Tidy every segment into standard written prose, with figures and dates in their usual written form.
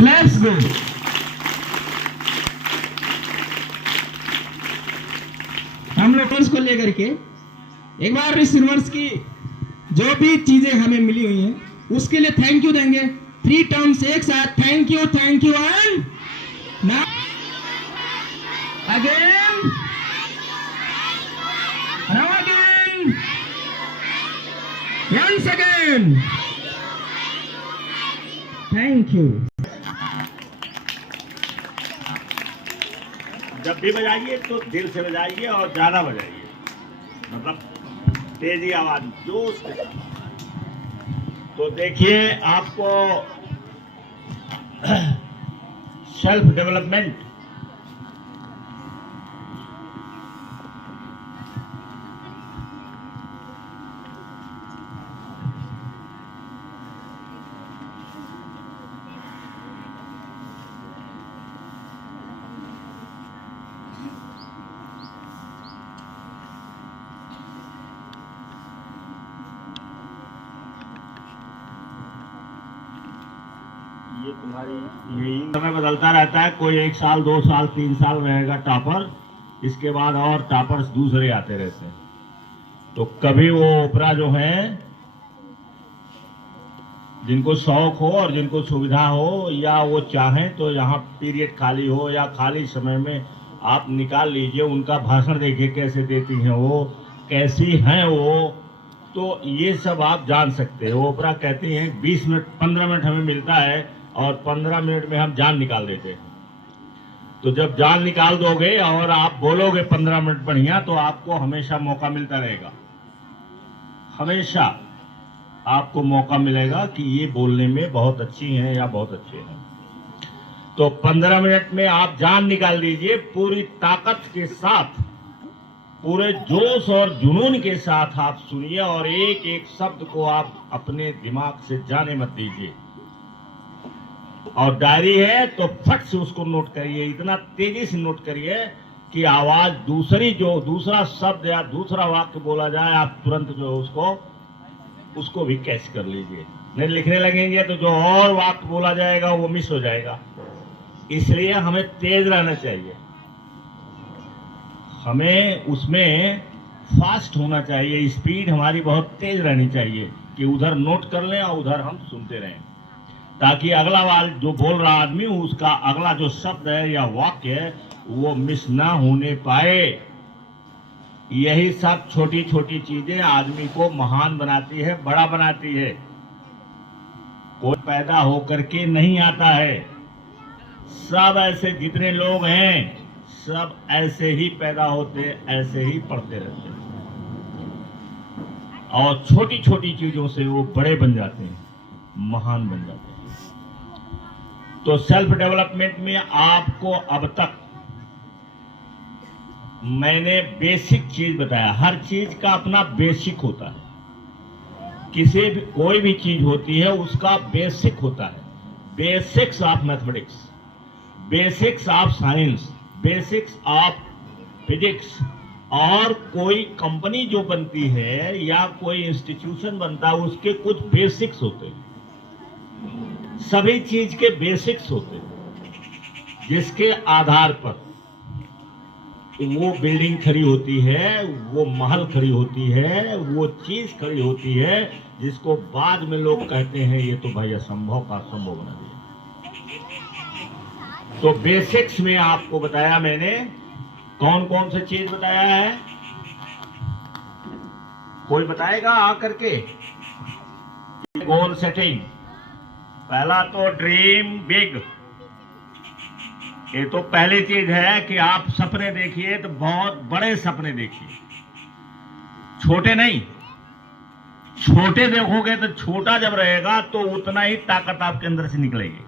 Let's go. हम लोग को लेकर के एक बार रिसीवर्स की जो भी चीजें हमें मिली हुई हैं उसके लिए थैंक यू देंगे। 3 टर्म्स एक साथ, thank you and now again, once again, thank you. जब भी बजाइए तो दिल से बजाइए और ज्यादा बजाइए, मतलब तेजी आवाज जोश के साथ। तो देखिए आपको सेल्फ डेवलपमेंट ये तुम्हारी यही समय बदलता रहता है। कोई 1 साल 2 साल 3 साल रहेगा टॉपर, इसके बाद और टॉपर्स दूसरे आते रहते हैं। तो कभी वो ओपरा जो है, जिनको शौक हो और जिनको सुविधा हो या वो चाहें तो यहाँ पीरियड खाली हो या खाली समय में आप निकाल लीजिए, उनका भाषण देखिए कैसे देती हैं वो, कैसी हैं वो। तो ये सब आप जान सकते हैं। ओपरा कहती हैं 20 मिनट 15 मिनट हमें मिलता है और 15 मिनट में हम जान निकाल देते हैं। तो जब जान निकाल दोगे और आप बोलोगे 15 मिनट बढ़िया, तो आपको हमेशा मौका मिलता रहेगा। हमेशा आपको मौका मिलेगा कि ये बोलने में बहुत अच्छी हैं या बहुत अच्छे हैं। तो 15 मिनट में आप जान निकाल दीजिए, पूरी ताकत के साथ, पूरे जोश और जुनून के साथ आप सुनिए और एक एक शब्द को आप अपने दिमाग से जाने मत दीजिए। और डायरी है तो फट से उसको नोट करिए, इतना तेजी से नोट करिए कि आवाज दूसरा शब्द या दूसरा वाक्य बोला जाए, आप तुरंत जो उसको भी कैच कर लीजिए। नहीं लिखने लगेंगे तो जो और वाक्य बोला जाएगा वो मिस हो जाएगा। इसलिए हमें तेज रहना चाहिए, हमें उसमें फास्ट होना चाहिए, स्पीड हमारी बहुत तेज रहनी चाहिए कि उधर नोट कर लें और उधर हम सुनते रहें, ताकि अगला वाल जो बोल रहा आदमी उसका अगला जो शब्द है या वाक्य है वो मिस ना होने पाए। यही सब छोटी छोटी चीजें आदमी को महान बनाती है, बड़ा बनाती है। कोई पैदा होकर के नहीं आता है, सब ऐसे जितने लोग हैं सब ऐसे ही पैदा होते, ऐसे ही पढ़ते रहते हैं और छोटी छोटी चीजों से वो बड़े बन जाते हैं, महान बन जाते हैं। तो सेल्फ डेवलपमेंट में आपको अब तक मैंने बेसिक चीज बताया। हर चीज का अपना बेसिक होता है, कोई भी चीज होती है उसका बेसिक होता है। Basics of mathematics, basics of science, basics of physics. और कोई कंपनी जो बनती है या कोई इंस्टीट्यूशन बनता है उसके कुछ बेसिक्स होते हैं। सभी चीज के बेसिक्स होते हैं जिसके आधार पर वो बिल्डिंग खड़ी होती है, वो महल खड़ी होती है, वो चीज खड़ी होती है जिसको बाद में लोग कहते हैं ये तो भाई असंभव का संभव बना दिया। तो बेसिक्स में आपको बताया मैंने, कौन कौन से चीज बताया है, कोई बताएगा आकर के? गोल सेटिंग, पहला तो ड्रीम बिग। ये तो पहली चीज है कि आप सपने देखिए तो बहुत बड़े सपने देखिए, छोटे नहीं। छोटे देखोगे तो छोटा जब रहेगा तो उतना ही ताकत आपके अंदर से निकलेगी,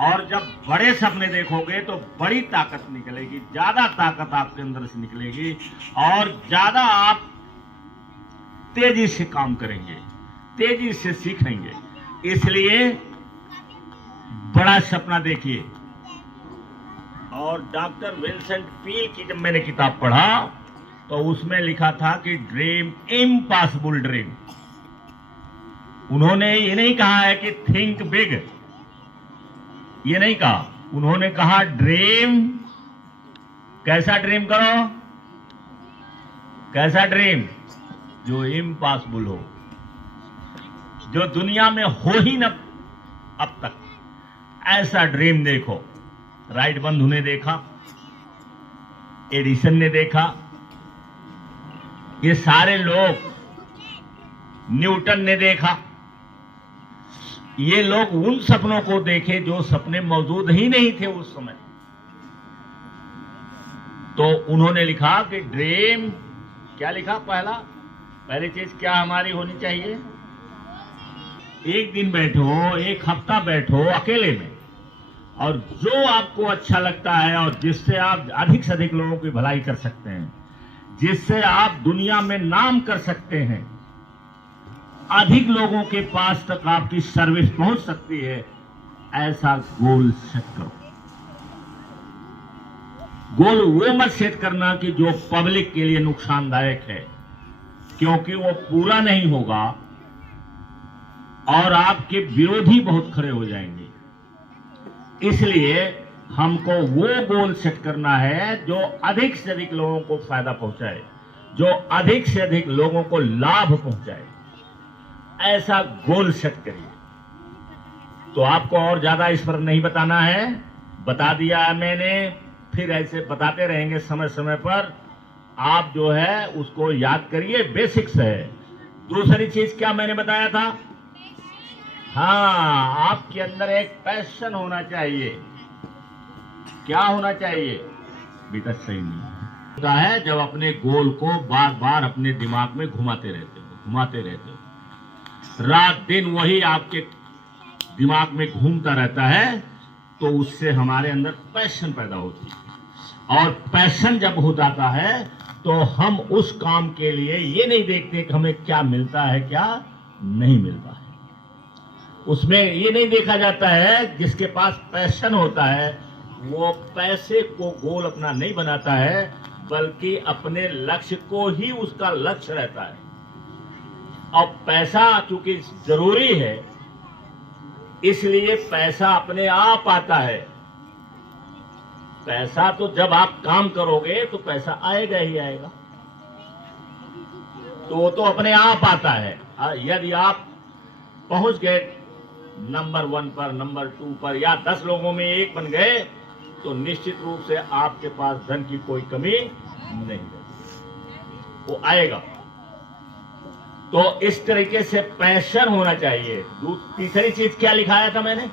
और जब बड़े सपने देखोगे तो बड़ी ताकत निकलेगी, ज्यादा ताकत आपके अंदर से निकलेगी और ज्यादा आप तेजी से काम करेंगे, तेजी से सीखेंगे। इसलिए बड़ा सपना देखिए। और डॉक्टर विंसेंट पील की जब मैंने किताब पढ़ा तो उसमें लिखा था कि ड्रीम इम्पॉसिबल ड्रीम। उन्होंने ये नहीं कहा है कि थिंक बिग, ये नहीं कहा, उन्होंने कहा ड्रीम, कैसा ड्रीम करो, कैसा ड्रीम, जो इम्पॉसिबल हो, जो दुनिया में हो ही न अब तक, ऐसा ड्रीम देखो। राइट बंधु ने देखा, एडिसन ने देखा, ये सारे लोग, न्यूटन ने देखा, ये लोग उन सपनों को देखे जो सपने मौजूद ही नहीं थे उस समय। तो उन्होंने लिखा कि ड्रीम, क्या लिखा, पहली चीज क्या हमारी होनी चाहिए, एक दिन बैठो, एक हफ्ता बैठो अकेले में, और जो आपको अच्छा लगता है और जिससे आप अधिक से अधिक लोगों की भलाई कर सकते हैं, जिससे आप दुनिया में नाम कर सकते हैं, अधिक लोगों के पास तक आपकी सर्विस पहुंच सकती है, ऐसा गोल सेट करो। गोल वो मत सेट करना कि जो पब्लिक के लिए नुकसानदायक है, क्योंकि वो पूरा नहीं होगा और आपके विरोधी बहुत खड़े हो जाएंगे। इसलिए हमको वो गोल सेट करना है जो अधिक से अधिक लोगों को फायदा पहुंचाए, जो अधिक से अधिक लोगों को लाभ पहुंचाए, ऐसा गोल सेट करिए। तो आपको और ज्यादा इस पर नहीं बताना है, बता दिया है मैंने, फिर ऐसे बताते रहेंगे समय समय पर। आप जो है उसको याद करिए, बेसिक्स है। दूसरी चीज क्या मैंने बताया था, हाँ, आपके अंदर एक पैशन होना चाहिए। क्या होना चाहिए, बेटा सही नहीं होता है जब अपने गोल को बार बार अपने दिमाग में घुमाते रहते हो, रात दिन वही आपके दिमाग में घूमता रहता है, तो उससे हमारे अंदर पैशन पैदा होती है। और पैशन जब हो जाता है तो हम उस काम के लिए ये नहीं देखते कि हमें क्या मिलता है क्या नहीं मिलता है। उसमें ये नहीं देखा जाता है, जिसके पास पैशन होता है वो पैसे को गोल अपना नहीं बनाता है, बल्कि अपने लक्ष्य को ही उसका लक्ष्य रहता है। और पैसा चूंकि जरूरी है, इसलिए पैसा अपने आप आता है। पैसा तो जब आप काम करोगे तो पैसा आएगा ही आएगा, तो वो तो अपने आप आता है। यदि आप पहुंच गए नंबर 1 पर, नंबर 2 पर, या 10 लोगों में एक बन गए, तो निश्चित रूप से आपके पास धन की कोई कमी नहीं है, वो आएगा। तो इस तरीके से पैशन होना चाहिए। तीसरी चीज क्या लिखाया था मैंने,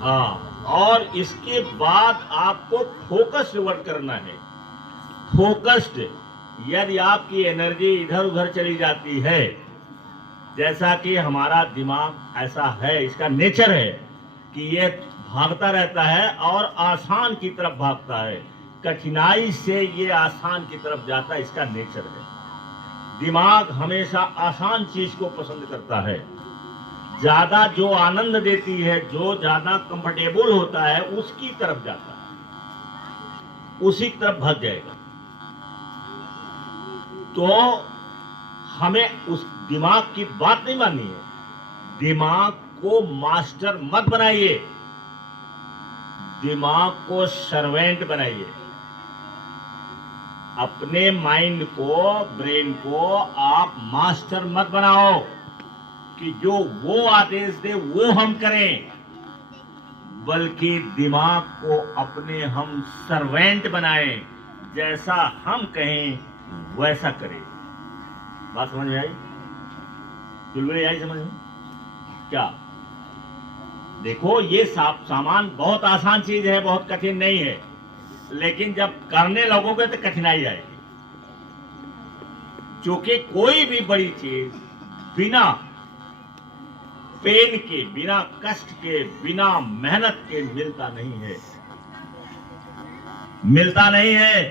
हाँ, और इसके बाद आपको फोकस्ड वर्क करना है। फोकस्ड, यदि आपकी एनर्जी इधर उधर चली जाती है, जैसा कि हमारा दिमाग ऐसा है, इसका नेचर है कि ये भागता रहता है और आसान की तरफ भागता है, कठिनाई से ये आसान की तरफ जाता है, इसका नेचर है। दिमाग हमेशा आसान चीज को पसंद करता है, ज्यादा जो आनंद देती है, जो ज्यादा कंफर्टेबल होता है, उसकी तरफ जाता है, उसी की तरफ भाग जाएगा। तो हमें उस दिमाग की बात नहीं माननी है। दिमाग को मास्टर मत बनाइए, दिमाग को सर्वेंट बनाइए। अपने माइंड को, ब्रेन को आप मास्टर मत बनाओ कि जो वो आदेश दे वो हम करें, बल्कि दिमाग को अपने हम सर्वेंट बनाएं, जैसा हम कहें वैसा करें। बात समझ में आई? बिल्कुल आई समझ में? क्या देखो, ये सामान बहुत आसान चीज है, बहुत कठिन नहीं है, लेकिन जब करने लगोगे तो कठिनाई आएगी। क्योंकि कोई भी बड़ी चीज बिना पेन के, बिना कष्ट के, बिना मेहनत के मिलता नहीं है, मिलता नहीं है।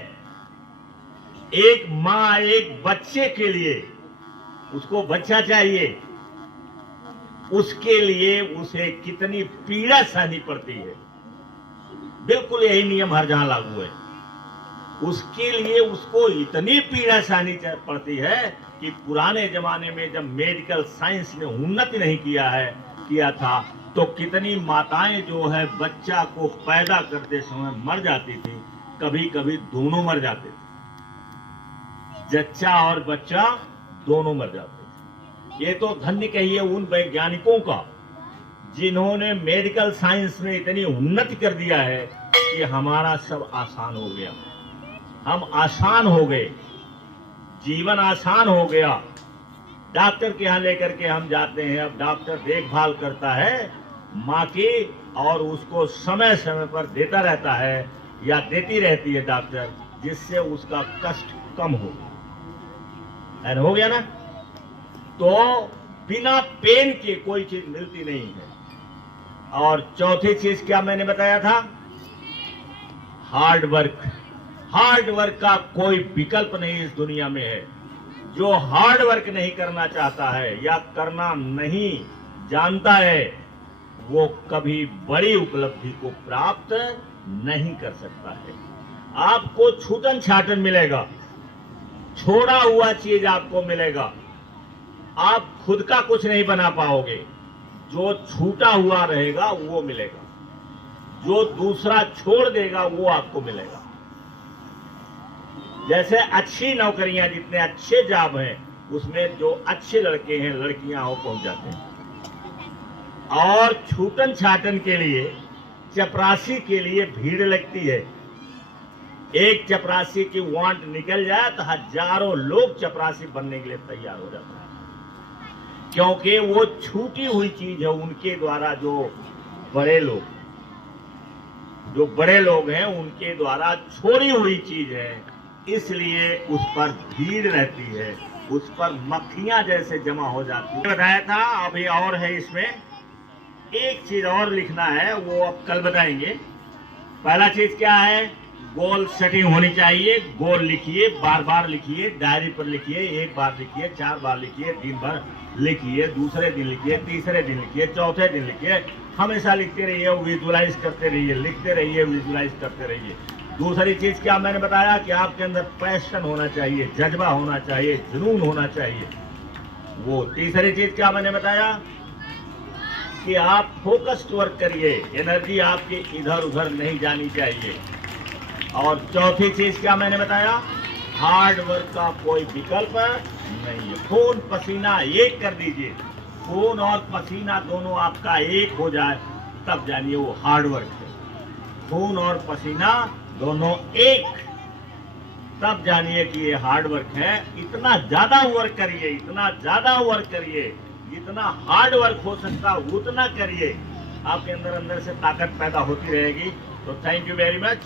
एक माँ एक बच्चे के लिए, उसको बच्चा चाहिए, उसके लिए उसे कितनी पीड़ा सहनी पड़ती है। बिल्कुल यही नियम हर जहां लागू है। उसके लिए उसको इतनी पीड़ा सहनी पड़ती है कि पुराने जमाने में जब मेडिकल साइंस ने उन्नति नहीं किया था, तो कितनी माताएं जो है बच्चा को पैदा करते समय मर जाती थी, कभी कभी दोनों मर जाते थे, जच्चा और बच्चा दोनों मर जाते थे। ये तो धन्य कहिए उन वैज्ञानिकों का जिन्होंने मेडिकल साइंस में इतनी उन्नति कर दिया है कि हमारा सब आसान हो गया, हम आसान हो गए, जीवन आसान हो गया। डॉक्टर के यहाँ लेकर के हम जाते हैं, अब डॉक्टर देखभाल करता है माँ की और उसको समय समय पर देता रहता है या देती रहती है डॉक्टर, जिससे उसका कष्ट कम हो गया ना। तो बिना पेन के कोई चीज मिलती नहीं है। और चौथी चीज क्या मैंने बताया था? Hard work. हार्ड वर्क का कोई विकल्प नहीं इस दुनिया में है। जो हार्ड वर्क नहीं करना चाहता है या करना नहीं जानता है, वो कभी बड़ी उपलब्धि को प्राप्त नहीं कर सकता है। आपको छूटन छाटन मिलेगा, छोड़ा हुआ चीज आपको मिलेगा, आप खुद का कुछ नहीं बना पाओगे। जो छूटा हुआ रहेगा वो मिलेगा, जो दूसरा छोड़ देगा वो आपको मिलेगा। जैसे अच्छी नौकरियां, जितने अच्छे जॉब हैं, उसमें जो अच्छे लड़के हैं लड़कियां हो पहुंच जाते हैं। और छूटन छाटन के लिए, चपरासी के लिए भीड़ लगती है। एक चपरासी की वांट निकल जाए तो हजारों लोग चपरासी बनने के लिए तैयार हो जाते हैं, क्योंकि वो छूटी हुई चीज है। उनके द्वारा जो बड़े लोग हैं उनके द्वारा छोड़ी हुई चीज है, इसलिए उस पर भीड़ रहती है, उस पर मक्खियां जैसे जमा हो जाती है। बताया था, अभी और है इसमें एक चीज और लिखना है, वो अब कल बताएंगे। पहला चीज क्या है? गोल सेटिंग होनी चाहिए। गोल लिखिए, बार बार लिखिए, डायरी पर लिखिए, एक बार लिखिए, 4 बार लिखिए, 3 बार लिखिए, दूसरे दिन लिखिए, तीसरे दिन लिखिए, चौथे दिन लिखिए, हमेशा लिखते रहिए, विजुलाइज करते रहिए, लिखते रहिए, विजुलाइज करते रहिए। दूसरी चीज क्या मैंने बताया कि आपके अंदर पैशन होना चाहिए, जज्बा होना चाहिए, जुनून होना चाहिए। वो तीसरी चीज क्या मैंने बताया कि आप फोकस्ड वर्क करिए, एनर्जी आपकी इधर उधर नहीं जानी चाहिए। और चौथी चीज क्या मैंने बताया? हार्ड वर्क का कोई विकल्प नहीं है। खून पसीना एक कर दीजिए, खून और पसीना दोनों आपका एक हो जाए, तब जानिए वो हार्ड वर्क है। खून और पसीना दोनों एक, तब जानिए कि ये हार्ड वर्क है। इतना ज्यादा वर्क करिए, इतना ज्यादा वर्क करिए, जितना हार्ड वर्क हो सकता उतना करिए, आपके अंदर से ताकत पैदा होती रहेगी। तो थैंक यू वेरी मच।